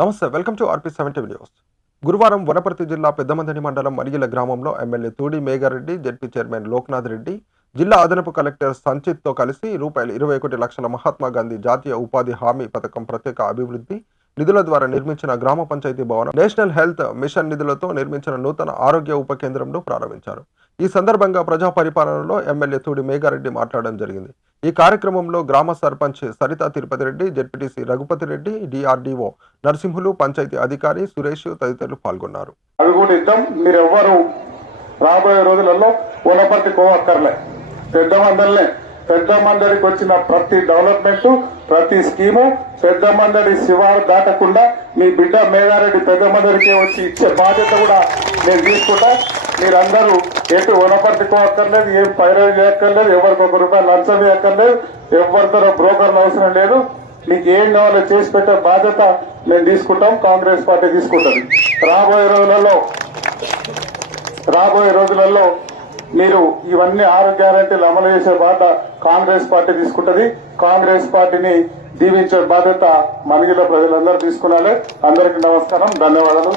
నమస్తే welcome to RP seventy news. గురువారం వనపర్తి జిల్లా పెద్దమందని మండలం మరిగిల గ్రామంలో MLA Thudi Meghareddy ZP chairman Loknath Reddy జిల్లా అదనపు కలెక్టర్ సంచిత్తో కలిసి రూపాయలు ఇరవై ఒకటి లక్షల మహాత్మా గాంధీ జాతీయ ఉపాధి హామీ పథకం ప్రత్యేక అభివృద్ధి నిధుల ద్వారా నిర్మించిన గ్రామ పంచాయతీ భవనం నేషనల్ హెల్త్ మిషన్ నిధులతో నిర్మించిన నూతన ఆరోగ్య ఉప కేంద్రంను ప్రారంభించారు. ఈ సందర్భంగా ప్రజా పరిపాలనలో ఎమ్మెల్యే తూడి మేఘారెడ్డి మాట్లాడడం జరిగింది. ఈ కార్యక్రమంలో గ్రామ సర్పంచ్ సరిత తిరుపతి రెడ్డి జడ్పీటీసీ రఘుపతి రెడ్డి డిఆర్డిఓ నరసింహులు పంచాయతీ అధికారి సురేష్ తదితరులు పాల్గొన్నారు. అవి కూడా ఇద్దాం. మీరు ఎవ్వరు రాబోయే రోజులలో వనపర్తి కోవక్కర్లే. పెద్ద మందరినే పెద్ద మండలికి వచ్చిన ప్రతి డెవలప్మెంట్ ప్రతి స్కీము పెద్ద మండలి శివారు దాటకుండా మీ బిడ్డ మేఘారెడ్డి పెద్ద మందరికి వచ్చి ఇచ్చే బాధ్యత కూడా నేను తీసుకుంటా. మీరందరూ ఎటు వనపర్తి ఏం పైరవి చేయక్కర్లేదు ఎవరికి ఒక రూపాయలు లంచం చేయక్కర్లేదు ఎవరితో బ్రోకర్లు అవసరం లేదు. మీకు ఏం కావాలో చేసి పెట్టే బాధ్యత మేము తీసుకుంటాం కాంగ్రెస్ పార్టీ తీసుకుంటుంది. రాబోయే రోజులలో రాబోయే రోజులలో మీరు ఇవన్నీ ఆరు గ్యారంటీలు అమలు చేసే బాధ్యత కాంగ్రెస్ పార్టీ తీసుకుంటుంది. కాంగ్రెస్ పార్టీని దీవించే బాధ్యత మనగిలో ప్రజలందరూ తీసుకున్నారే అందరికీ నమస్కారం ధన్యవాదాలు.